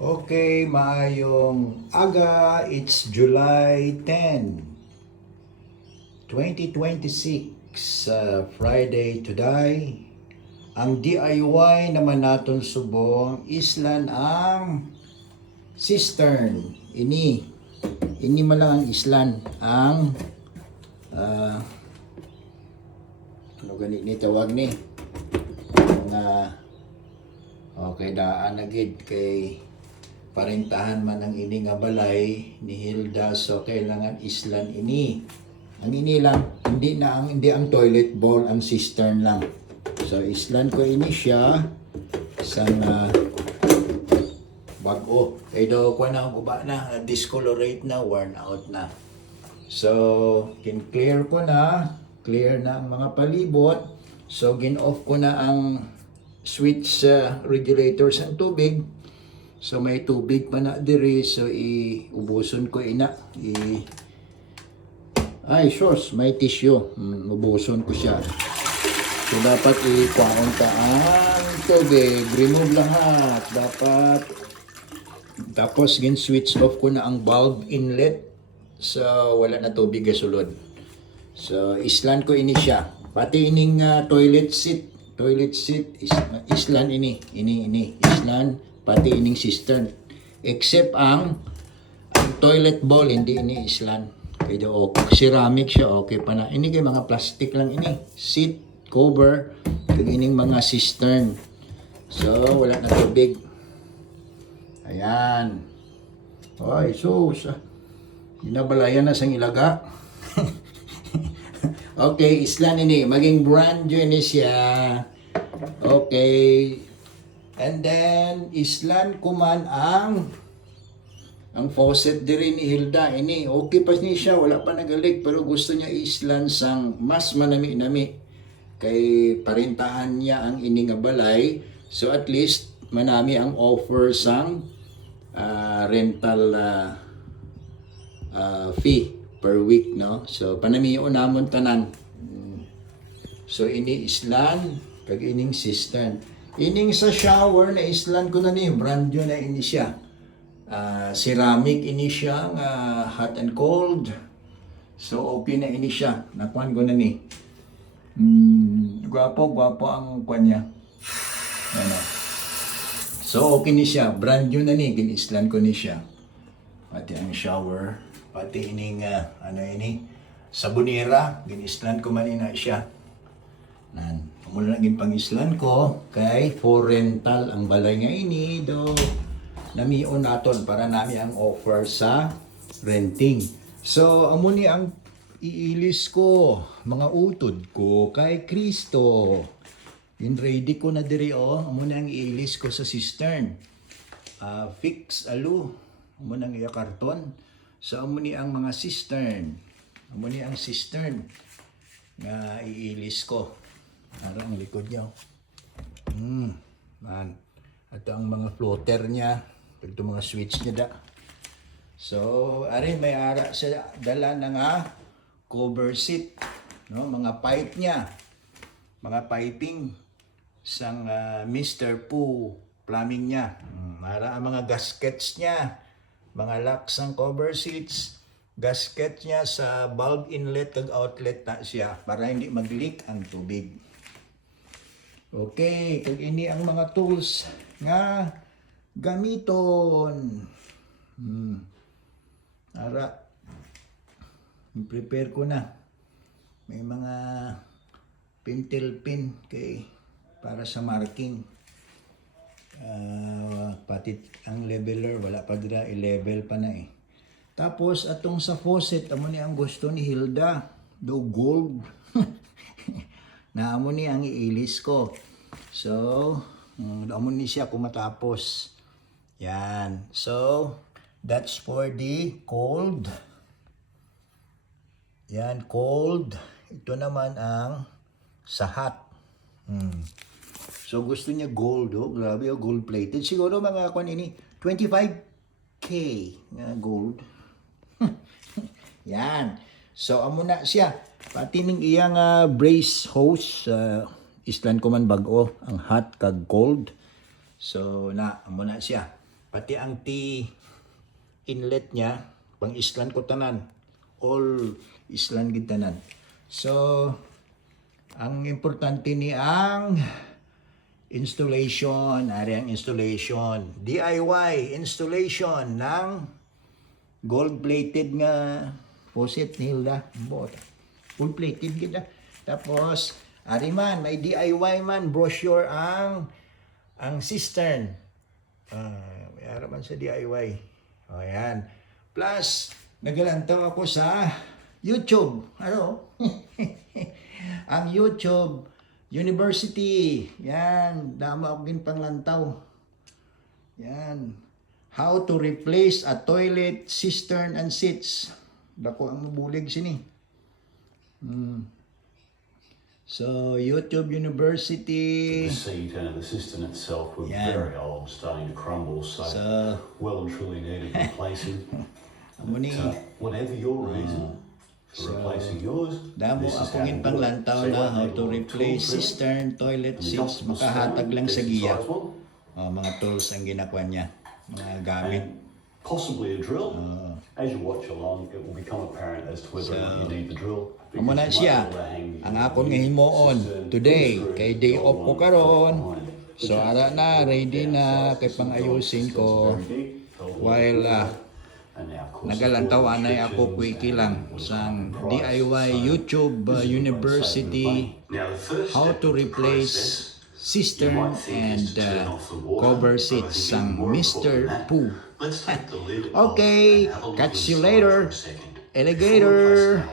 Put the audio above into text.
Okay, maayong aga. It's July 10, 2026, Friday today. Ang DIY naman naton subong islan ang cistern. Ini man lang ang islan ang ano gani ni tawag ni nga okay daan na gid kay parintahan man ang ini nga balay ni Hilda, so kailangan islan ini. Ang ini lang, hindi ang toilet bowl, ang cistern lang. So islan ko ini siya sa bag-o. Kay do ko na guba na, discolorate na, worn out na. So clear na ang mga palibot. So gin-off ko na ang switch regulator sa tubig. So may tubig pa na diri, so ubuson ko ina. May tissue. Ubuson ko siya. So dapat i-kuhaon ka ang tubig. Remove lahat. Dapat. Tapos switch off ko na ang valve inlet. So wala na tubig gasulod. So islan ko ini siya. Pati ining toilet seat islan ini islan, pati ining cistern, except ang toilet bowl hindi ini islan. Kaya ceramic siya, okay pa na. Ini kay mga plastic lang ini, seat cover kag ining mga cistern. So wala na tubig. Ayan. Oy, sus. Ginabalayan na sang ilaga. Okay, islan ini. Maging brand new ini siya. Okay. And then, islan ko man ang faucet diri ni Hilda. Ini, okay pa niya siya. Wala pa nagalik. Pero gusto niya islan sang mas manami-nami. Kay parintahan niya ang ini nga balay. So, at least, manami ang offer sang rental fee per week, no? So panamiyo namon tanan. So ini islan kag ining cistern. Ining sa shower na islan ko na ni, brand new na ini siya. Ceramic ini siya nga hot and cold. So okay na ini siya. Nakuan ko na ni. Gwapo ang kuan niya. Ano. So okay ni siya, brand new na ni, ginislan ko ni siya. Pati ang shower. Pati ining sabunera, ginislan ko man ina siya. Mula na pang-islan ko kay for rental ang balay nga ini do namion naton para nami ang offer sa renting. So amo ni ang iilis ko, mga utod ko kay Kristo. Ready ko na diri amo na ang iilis ko sa cistern. Fix alu, amo nang iya karton. So amo ni ang mga cistern. Amo ni ang cistern nga iilis ko. Ara ang likod niya. At ang mga floater niya, ito mga switch niya da. So, ari may ara sa dala na nga cover seat, no, mga pipe niya. Mga piping sang Mr. Poo plumbing niya. Ara ang mga gaskets niya. Mga locks ang cover seats, gasket niya sa valve inlet kag outlet na siya para hindi mag-leak ang tubig. Okay, kag ini ang mga tools nga gamiton. Ara, prepare ko na. May mga pintel pin kay para sa marking. Pati ang leveler wala pa dira, i-level pa na Tapos atong sa faucet amo ni ang gusto ni Hilda, do gold. Na amo ni ang iilis ko. So amo ni siya kumatapos. Yan. So that's for the cold. Yan, cold. Ito naman ang sa hot. So gusto niya gold, grabe, gold plated. Siguro mga kuan ini 25k nga gold. Yan. So amo na siya. Pati ning iyang brace hose, islan ko man bag-o ang hot kag cold. So amo na siya. pati ang T inlet niya, pang islan ko tanan. All islan gid tanan. So, ang importante ni ang installation, ari ang installation, DIY installation ng gold-plated nga faucet ni Hilda. Full plated kita. Tapos, ari man, may DIY man, brochure ang cistern. May araman sa DIY. O yan. Plus, nagalantaw ako sa YouTube. Ano? Ang YouTube University. Yan. Dama ako panglantaw. Yan. How to replace a toilet, cistern, and seats. Dako ang mabulig sini. So, YouTube University. The seat and the cistern itself were Yeah. very old, starting to crumble, so well and truly needed replacing. Muni, Whatever your reason for replacing yours, damo this is akong how you do it. panglantaw So you na won't how need to a lot of replace tools, really. cistern, toilet And the seats. optimal Makahatag stone, lang sa decent giya. size one, Mga tools ang ginakuha niya. Mga gamit. and possibly a drill. As you watch along, it will become apparent as to whether or not you need the drill. because Amo na you might siya. be able to hang Ang your akon nga himuon cistern today through kay the day old off ko one karon. behind it. So ara na ready na kay pangayusin ko while nagalantaw anay ako quickie lang sang DIY YouTube University how to replace cistern and cover seats sang Mr. Pooh. Okay, catch you later, alligator.